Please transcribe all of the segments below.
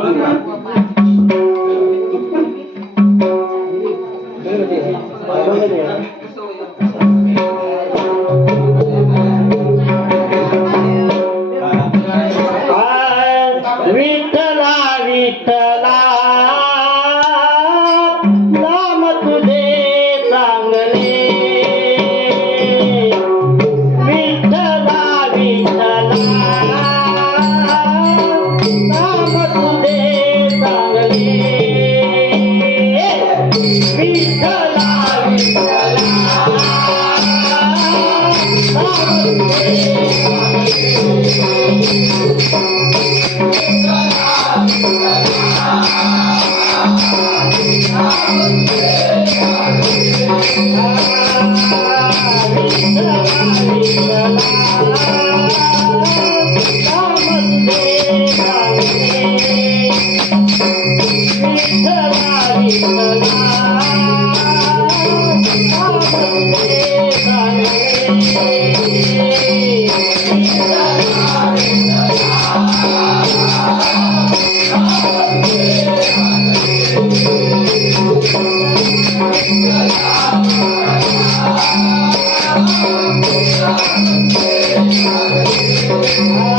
Obrigado. Oh.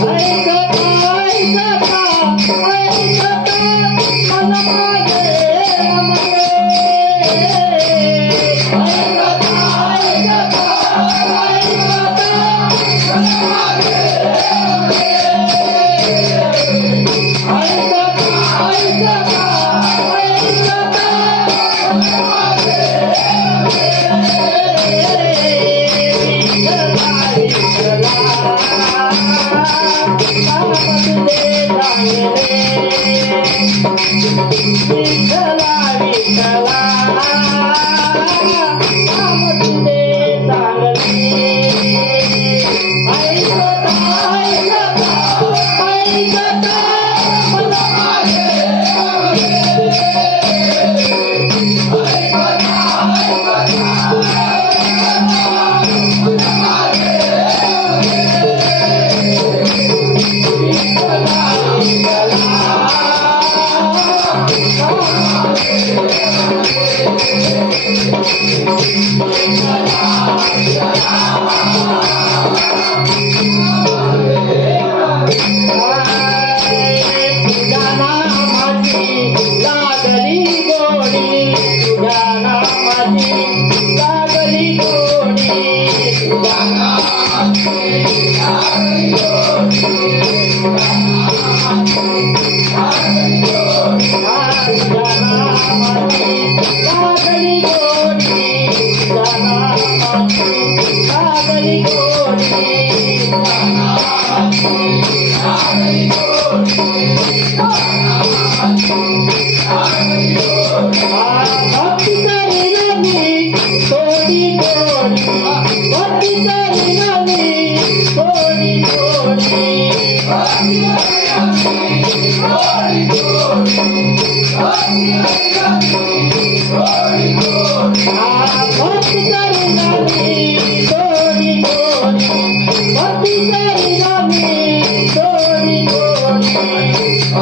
Thank you. गाना मधी सागरी गोरी गाना मधी सावरी गोरी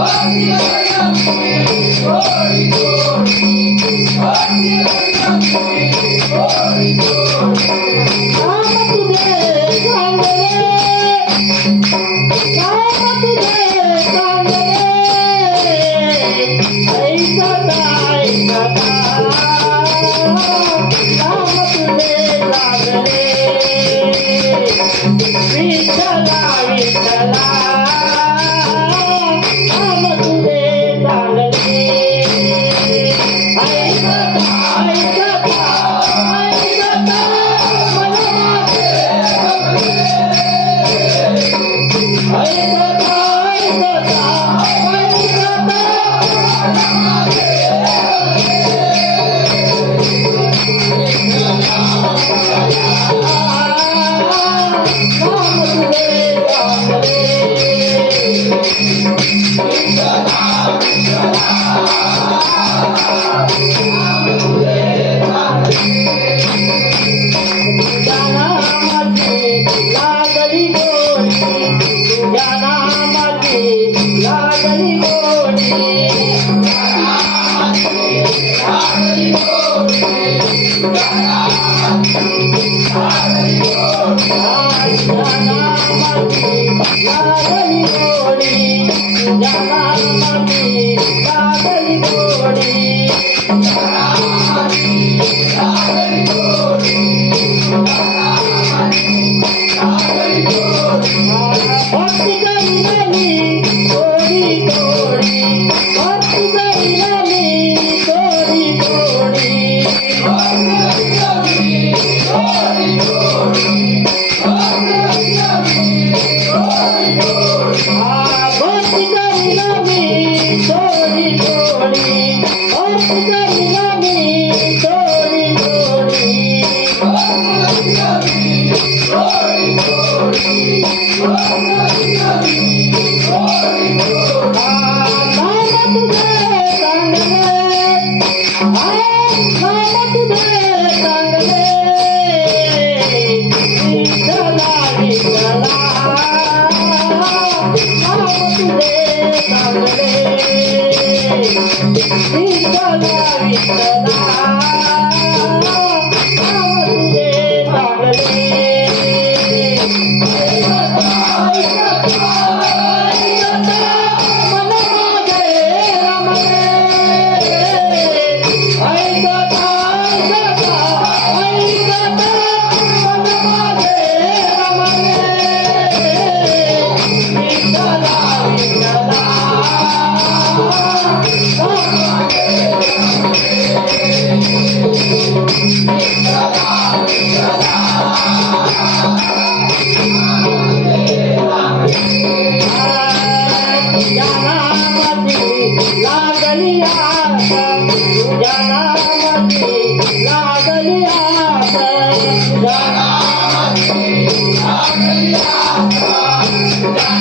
Oh, yeah.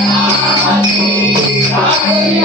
రామతి రామతి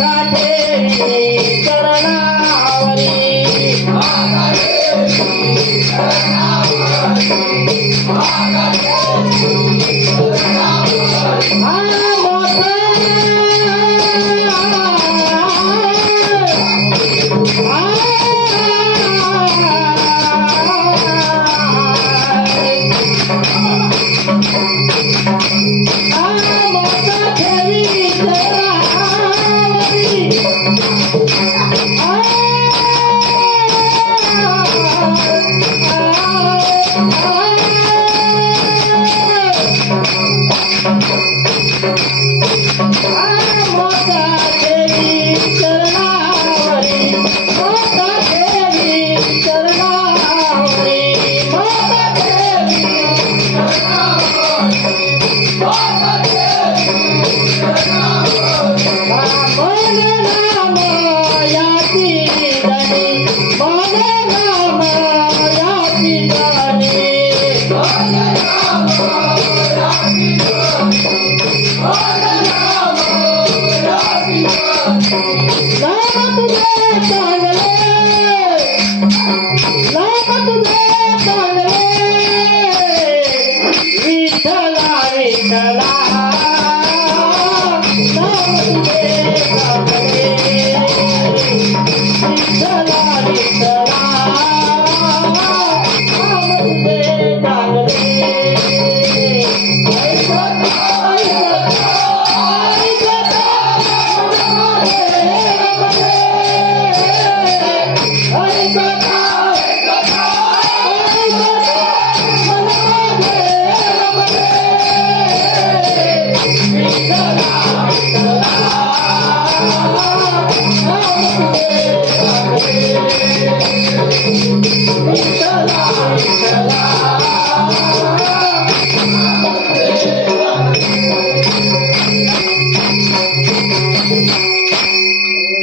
ಕಾಟೆ